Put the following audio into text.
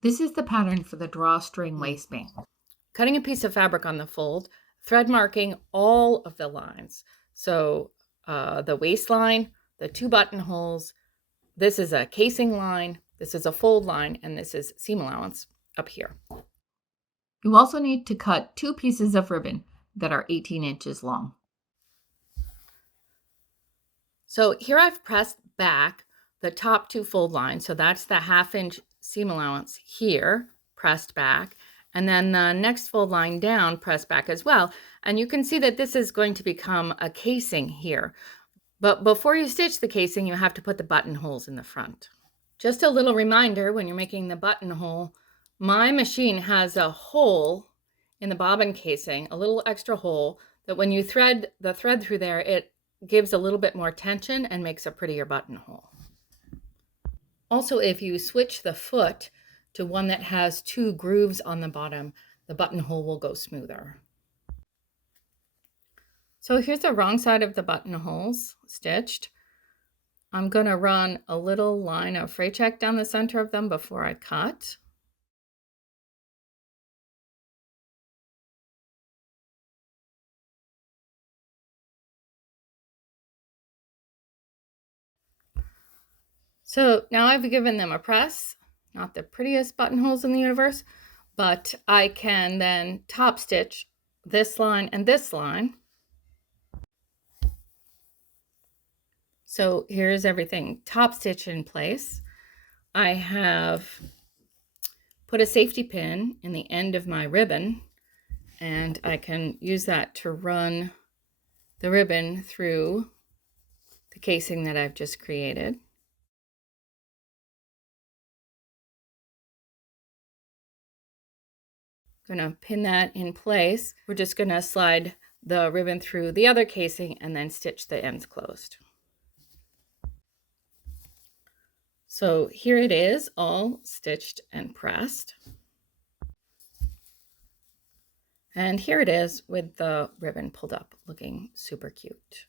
This is the pattern for the drawstring waistband. Cutting a piece of fabric on the fold, thread marking all of the lines. So the waistline, the 2 buttonholes, this is a casing line, this is a fold line, and this is seam allowance up here. You also need to cut 2 pieces of ribbon that are 18 inches long. So here I've pressed back the top 2 fold lines. So that's the 1/2 inch seam allowance here, pressed back. And then the next fold line down, pressed back as well. And you can see that this is going to become a casing here. But before you stitch the casing, you have to put the buttonholes in the front. Just a little reminder when you're making the buttonhole, my machine has a hole in the bobbin casing, a little extra hole that when you thread the thread through there, it gives a little bit more tension and makes a prettier buttonhole. Also, if you switch the foot to one that has 2 grooves on the bottom, the buttonhole will go smoother. So here's the wrong side of the buttonholes stitched. I'm going to run a little line of fray check down the center of them before I cut. So now I've given them a press, not the prettiest buttonholes in the universe, but I can then top stitch this line and this line. So here's everything top stitch in place. I have put a safety pin in the end of my ribbon, and I can use that to run the ribbon through the casing that I've just created. I'm going to pin that in place. We're just going to slide the ribbon through the other casing and then stitch the ends closed. So here it is, all stitched and pressed. And here it is with the ribbon pulled up, looking super cute.